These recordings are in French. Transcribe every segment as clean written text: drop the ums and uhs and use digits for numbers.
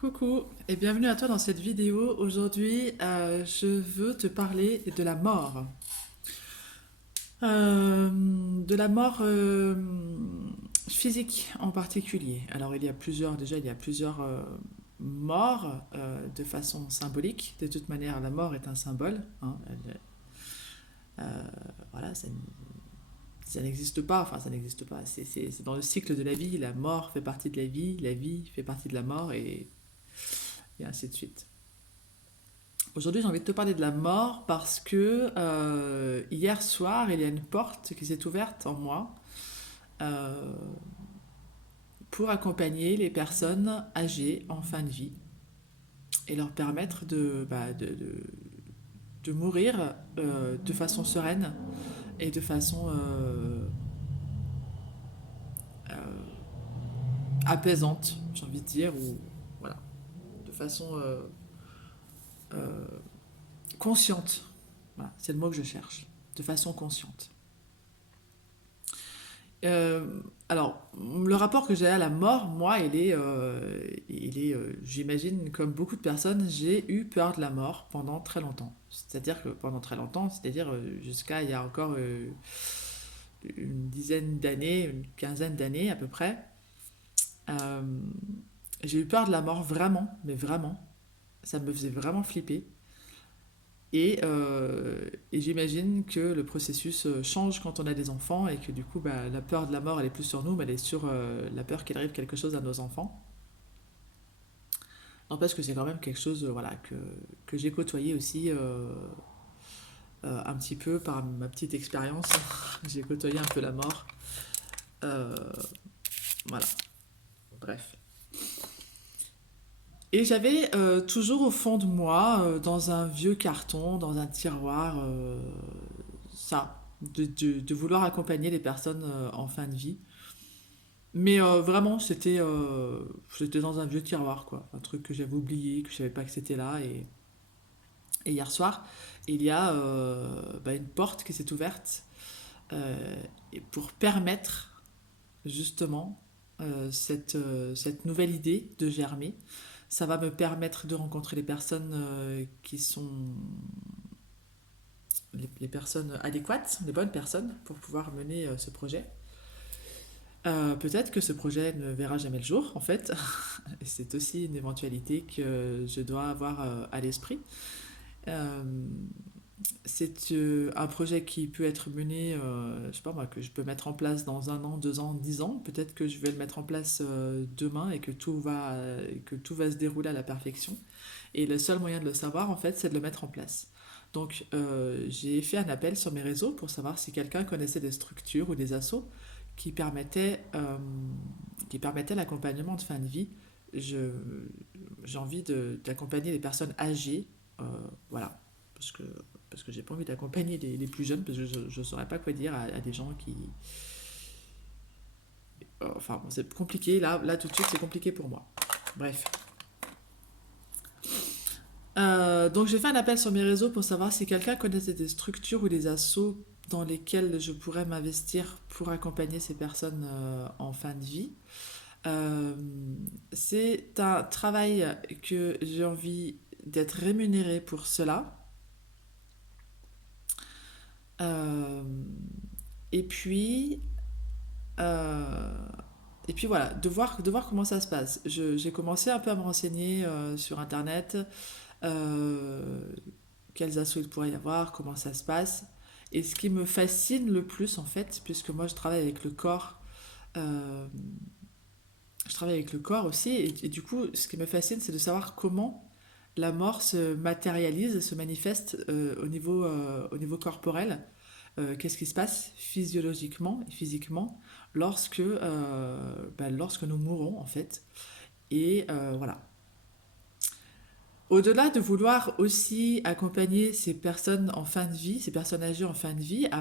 Coucou et bienvenue à toi dans cette vidéo. Aujourd'hui, je veux te parler de la mort. De la mort physique en particulier. Alors il y a plusieurs morts de façon symbolique. De toute manière, la mort est un symbole, hein. Voilà, ça n'existe pas, enfin ça n'existe pas. C'est dans le cycle de la vie. La mort fait partie de la vie fait partie de la mort et ainsi de suite. Aujourd'hui, j'ai envie de te parler de la mort parce que hier soir, il y a une porte qui s'est ouverte en moi euh, pour accompagner les personnes âgées en fin de vie et leur permettre de mourir de façon sereine et de façon apaisante, j'ai envie de dire, ou voilà, de façon consciente. Voilà, c'est le mot que je cherche, de façon consciente. Alors, le rapport que j'ai à la mort, moi, j'imagine, comme beaucoup de personnes, j'ai eu peur de la mort pendant très longtemps. C'est-à-dire que pendant très longtemps, c'est-à-dire jusqu'à il y a encore une dizaine d'années, une quinzaine d'années à peu près, euh, j'ai eu peur de la mort vraiment, mais vraiment. Ça me faisait vraiment flipper. Et j'imagine que le processus change quand on a des enfants et que du coup, bah, la peur de la mort, elle est plus sur nous, mais elle est sur la peur qu'il arrive quelque chose à nos enfants. N'empêche que c'est quand même quelque chose voilà, que j'ai côtoyé aussi un petit peu par ma petite expérience. J'ai côtoyé un peu la mort. Euh, voilà, bref. Et j'avais toujours au fond de moi, dans un vieux carton, dans un tiroir, de vouloir accompagner les personnes en fin de vie. Mais vraiment, c'était dans un vieux tiroir, quoi. Un truc que j'avais oublié, que je savais pas que c'était là. Et hier soir, il y a une porte qui s'est ouverte et pour permettre justement cette nouvelle idée de germer. Ça va me permettre de rencontrer les personnes qui sont les personnes adéquates, les bonnes personnes pour pouvoir mener ce projet. Peut-être que ce projet ne verra jamais le jour, en fait. C'est aussi une éventualité que je dois avoir à l'esprit. Euh, c'est un projet qui peut être mené, je sais pas moi, que je peux mettre en place dans un an, 2 ans, 10 ans. Peut-être que je vais le mettre en place demain et que tout va se dérouler à la perfection. Et le seul moyen de le savoir, en fait, c'est de le mettre en place. Donc, j'ai fait un appel sur mes réseaux pour savoir si quelqu'un connaissait des structures ou des assos qui permettaient, euh, qui permettaient l'accompagnement de fin de vie. Je, j'ai envie d'accompagner les personnes âgées, euh, voilà, parce que, parce que j'ai pas envie d'accompagner les plus jeunes, parce que je ne saurais pas quoi dire à des gens qui... Enfin, bon, c'est compliqué, là tout de suite c'est compliqué pour moi. Bref. Donc j'ai fait un appel sur mes réseaux pour savoir si quelqu'un connaissait des structures ou des assos dans lesquels je pourrais m'investir pour accompagner ces personnes en fin de vie. Euh, c'est un travail que j'ai envie d'être rémunérée pour cela. Euh, et puis, euh, et puis voilà, de voir comment ça se passe. J'ai commencé un peu à me renseigner sur Internet, euh, quels assauts il pourrait y avoir, comment ça se passe. Et ce qui me fascine le plus, en fait, puisque moi je travaille avec le corps, euh, je travaille avec le corps aussi, et du coup, ce qui me fascine, c'est de savoir comment la mort se matérialise, se manifeste au niveau corporel. Qu'est-ce qui se passe physiologiquement et physiquement lorsque nous mourons, en fait. Et voilà. Au-delà de vouloir aussi accompagner ces personnes en fin de vie, ces personnes âgées en fin de vie, à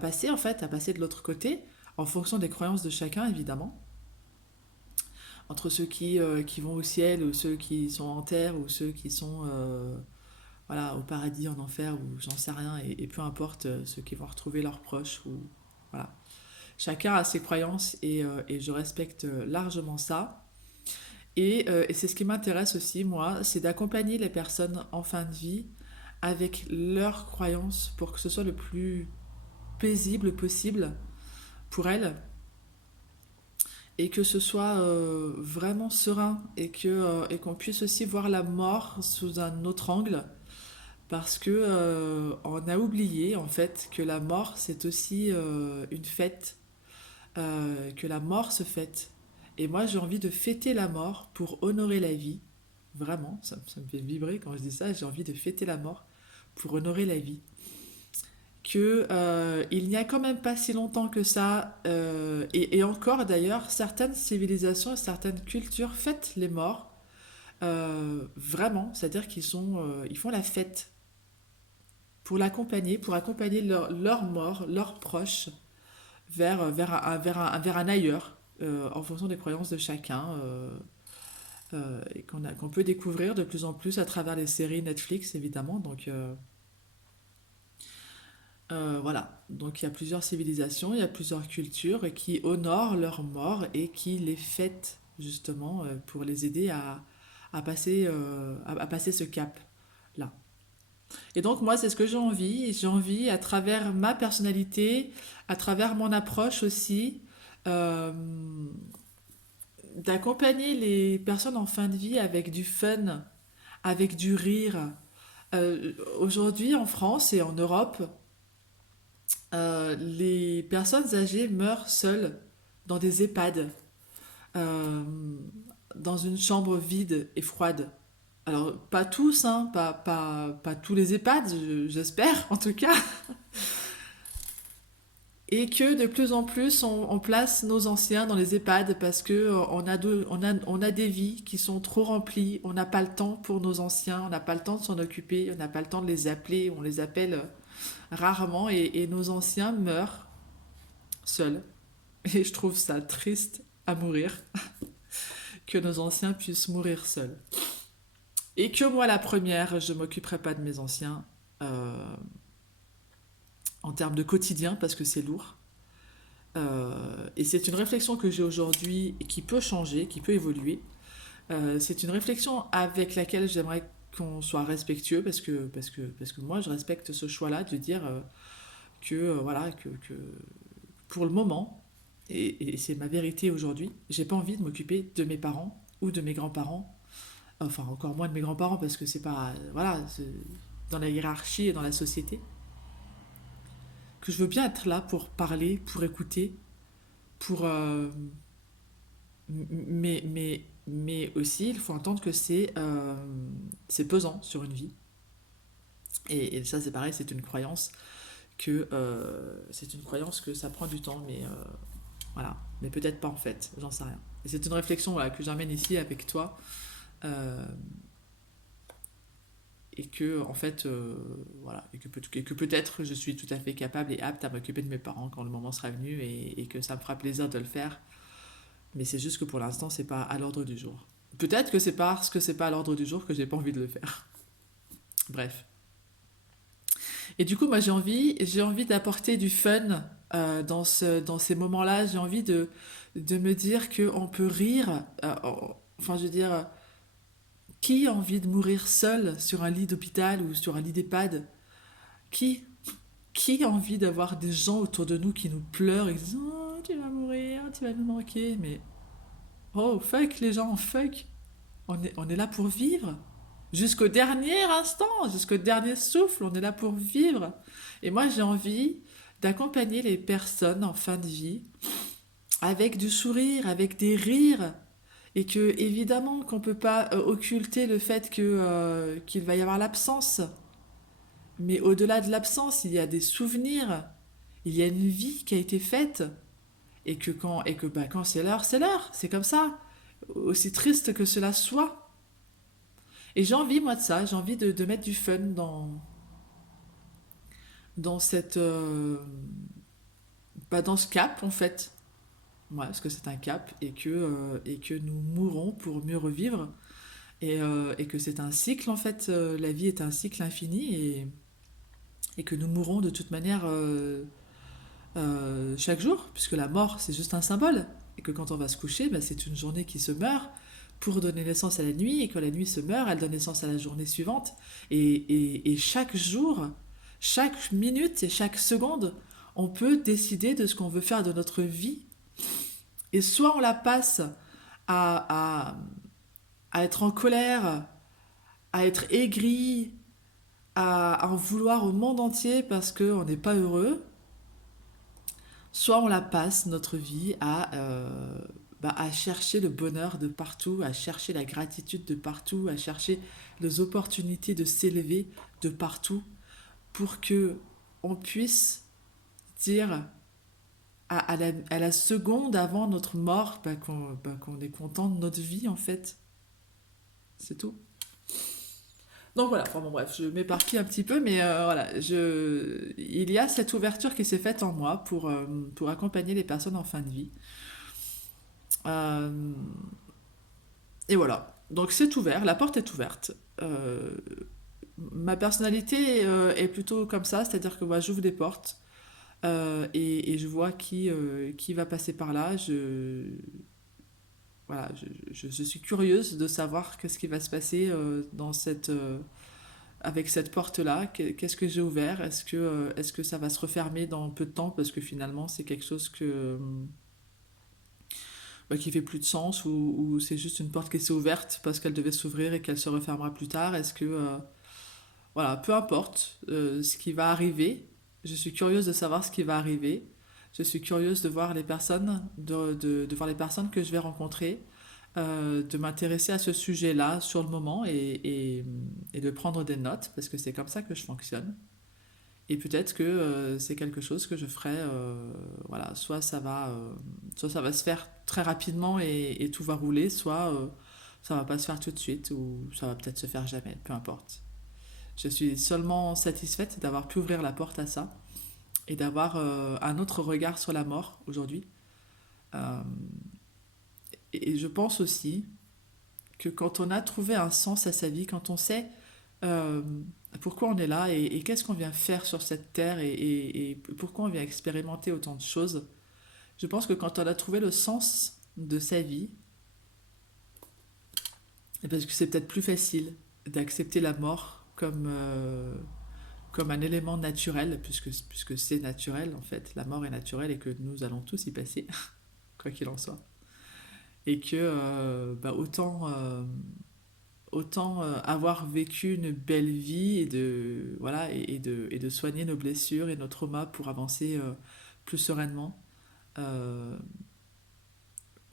passer en fait, à passer de l'autre côté, en fonction des croyances de chacun évidemment, entre ceux qui vont au ciel ou ceux qui sont en terre ou ceux qui sont voilà, au paradis, en enfer ou j'en sais rien, et peu importe ceux qui vont retrouver leurs proches ou voilà. Chacun a ses croyances et je respecte largement ça. Et c'est ce qui m'intéresse aussi, moi, c'est d'accompagner les personnes en fin de vie avec leurs croyances pour que ce soit le plus paisible possible pour elles et que ce soit vraiment serein et qu'on puisse aussi voir la mort sous un autre angle parce que on a oublié en fait que la mort c'est aussi une fête, que la mort se fête. Et moi j'ai envie de fêter la mort pour honorer la vie. Vraiment, ça me fait vibrer quand je dis ça, j'ai envie de fêter la mort pour honorer la vie. Que il n'y a quand même pas si longtemps que ça, et encore d'ailleurs, certaines civilisations et certaines cultures fêtent les morts, vraiment, c'est-à-dire ils font la fête pour accompagner leurs morts, leurs proches vers un ailleurs, en fonction des croyances de chacun, et qu'on peut découvrir de plus en plus à travers les séries Netflix, évidemment. Voilà, donc il y a plusieurs civilisations, il y a plusieurs cultures qui honorent leurs morts et qui les fêtent justement pour les aider à passer ce cap-là. Et donc moi c'est ce que j'ai envie à travers ma personnalité, à travers mon approche aussi, euh, d'accompagner les personnes en fin de vie avec du fun, avec du rire. Aujourd'hui en France et en Europe, les personnes âgées meurent seules dans des EHPAD, euh, dans une chambre vide et froide. Alors, pas tous, hein, pas tous les EHPAD, j'espère en tout cas. Et que de plus en plus, on place nos anciens dans les EHPAD parce que on a des vies qui sont trop remplies. On n'a pas le temps pour nos anciens, on n'a pas le temps de s'en occuper, on n'a pas le temps de les appeler, on les appelle rarement et nos anciens meurent seuls. Et je trouve ça triste à mourir, que nos anciens puissent mourir seuls. Et que moi, la première, je m'occuperai pas de mes anciens en termes de quotidien, parce que c'est lourd. Et c'est une réflexion que j'ai aujourd'hui et qui peut changer, qui peut évoluer. C'est une réflexion avec laquelle j'aimerais qu'on soit respectueux, parce que moi, je respecte ce choix-là de dire voilà, que pour le moment, et c'est ma vérité aujourd'hui, j'ai pas envie de m'occuper de mes parents ou de mes grands-parents, enfin encore moins de mes grands-parents parce que c'est pas, voilà, c'est dans la hiérarchie et dans la société, que je veux bien être là pour parler, pour écouter, pour, mais aussi il faut entendre que c'est pesant sur une vie. Et ça c'est pareil, c'est une croyance que ça prend du temps, mais voilà, mais peut-être pas en fait, j'en sais rien. Et c'est une réflexion voilà, que j'amène ici avec toi, euh, et que en fait, voilà, et que peut-être je suis tout à fait capable et apte à m'occuper de mes parents quand le moment sera venu, et que ça me fera plaisir de le faire. Mais c'est juste que pour l'instant, c'est pas à l'ordre du jour. Peut-être que c'est parce que c'est pas à l'ordre du jour que j'ai pas envie de le faire. Bref. Et du coup, moi, j'ai envie d'apporter du fun dans ces moments-là. J'ai envie de me dire qu'on peut rire. Enfin, je veux dire, qui a envie de mourir seul sur un lit d'hôpital ou sur un lit d'EHPAD? Qui, qui a envie d'avoir des gens autour de nous qui nous pleurent et qui disent oh, tu vas mourir, tu vas nous manquer? Mais oh, fuck les gens, fuck. On est là pour vivre. Jusqu'au dernier instant, jusqu'au dernier souffle, on est là pour vivre. Et moi, j'ai envie d'accompagner les personnes en fin de vie avec du sourire, avec des rires. Et que, évidemment, qu'on ne peut pas occulter le fait qu'il va y avoir l'absence. Mais au-delà de l'absence, il y a des souvenirs. Il y a une vie qui a été faite. Quand c'est l'heure, c'est l'heure. C'est comme ça. Aussi triste que cela soit. Et j'ai envie, moi, de ça. J'ai envie de mettre du fun dans dans ce cap, en fait. Ouais, parce que c'est un cap et que nous mourrons pour mieux revivre. Et que c'est un cycle, en fait. La vie est un cycle infini et que nous mourrons de toute manière chaque jour, puisque la mort, c'est juste un symbole. Et que quand on va se coucher, bah, c'est une journée qui se meurt pour donner naissance à la nuit, et quand la nuit se meurt, elle donne naissance à la journée suivante. Et chaque jour, chaque minute et chaque seconde, on peut décider de ce qu'on veut faire de notre vie. Et soit on la passe à, à, à être en colère, à être aigri, à en vouloir au monde entier parce qu'on n'est pas heureux, soit on la passe, notre vie, à chercher le bonheur de partout, à chercher la gratitude de partout, à chercher les opportunités de s'élever de partout pour que on puisse dire à la seconde avant notre mort qu'on est content de notre vie en fait. C'est tout. Donc voilà, enfin bon bref, je m'éparpille un petit peu, mais voilà, il y a cette ouverture qui s'est faite en moi pour accompagner les personnes en fin de vie. Euh, et voilà, donc c'est ouvert, la porte est ouverte. Euh, Ma personnalité est plutôt comme ça, c'est-à-dire que moi j'ouvre des portes et je vois qui va passer par là. Voilà, je suis curieuse de savoir qu'est-ce qui va se passer avec cette porte-là. Qu'est-ce que j'ai ouvert? Est-ce que ça va se refermer dans peu de temps? Parce que finalement, c'est quelque chose qui fait plus de sens ou c'est juste une porte qui s'est ouverte parce qu'elle devait s'ouvrir et qu'elle se refermera plus tard. Voilà, peu importe ce qui va arriver. Je suis curieuse de savoir ce qui va arriver. Je suis curieuse de voir les personnes, de voir les personnes que je vais rencontrer, de m'intéresser à ce sujet-là sur le moment et de prendre des notes, parce que c'est comme ça que je fonctionne. Et peut-être que c'est quelque chose que je ferai, voilà, soit ça va se faire très rapidement et tout va rouler, soit ça va pas se faire tout de suite, ou ça va peut-être se faire jamais, peu importe. Je suis seulement satisfaite d'avoir pu ouvrir la porte à ça et d'avoir un autre regard sur la mort aujourd'hui. Euh, et je pense aussi que quand on a trouvé un sens à sa vie, quand on sait euh, pourquoi on est là et qu'est-ce qu'on vient faire sur cette terre et pourquoi on vient expérimenter autant de choses, je pense que quand on a trouvé le sens de sa vie, parce que c'est peut-être plus facile d'accepter la mort comme un élément naturel, puisque c'est naturel en fait, la mort est naturelle et que nous allons tous y passer, quoi qu'il en soit. Et que autant avoir vécu une belle vie voilà, et de soigner nos blessures et nos traumas pour avancer plus sereinement. Euh,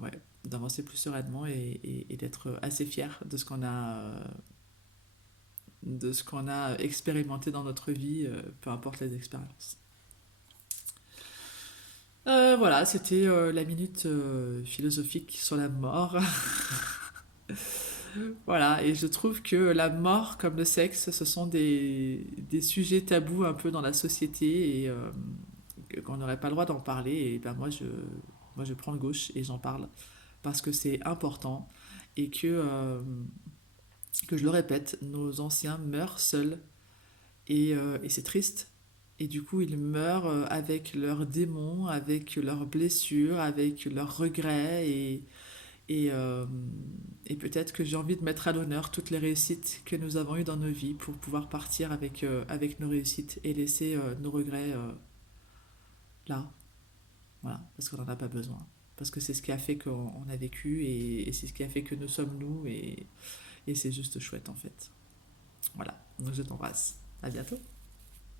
ouais, d'avancer plus sereinement et d'être assez fier de ce qu'on a expérimenté dans notre vie, peu importe les expériences. Voilà, c'était la minute philosophique sur la mort. Voilà, et je trouve que la mort comme le sexe, ce sont des sujets tabous un peu dans la société et qu'on n'aurait pas le droit d'en parler. Et ben moi, je prends le gauche et j'en parle parce que c'est important et que je le répète, nos anciens meurent seuls et c'est triste. Et du coup, ils meurent avec leurs démons, avec leurs blessures, avec leurs regrets et, euh, et peut-être que j'ai envie de mettre à l'honneur toutes les réussites que nous avons eues dans nos vies pour pouvoir partir avec nos réussites et laisser nos regrets là, voilà, parce qu'on n'en a pas besoin. Parce que c'est ce qui a fait qu'on a vécu et c'est ce qui a fait que nous sommes nous et c'est juste chouette en fait. Voilà, donc je t'embrasse. À bientôt.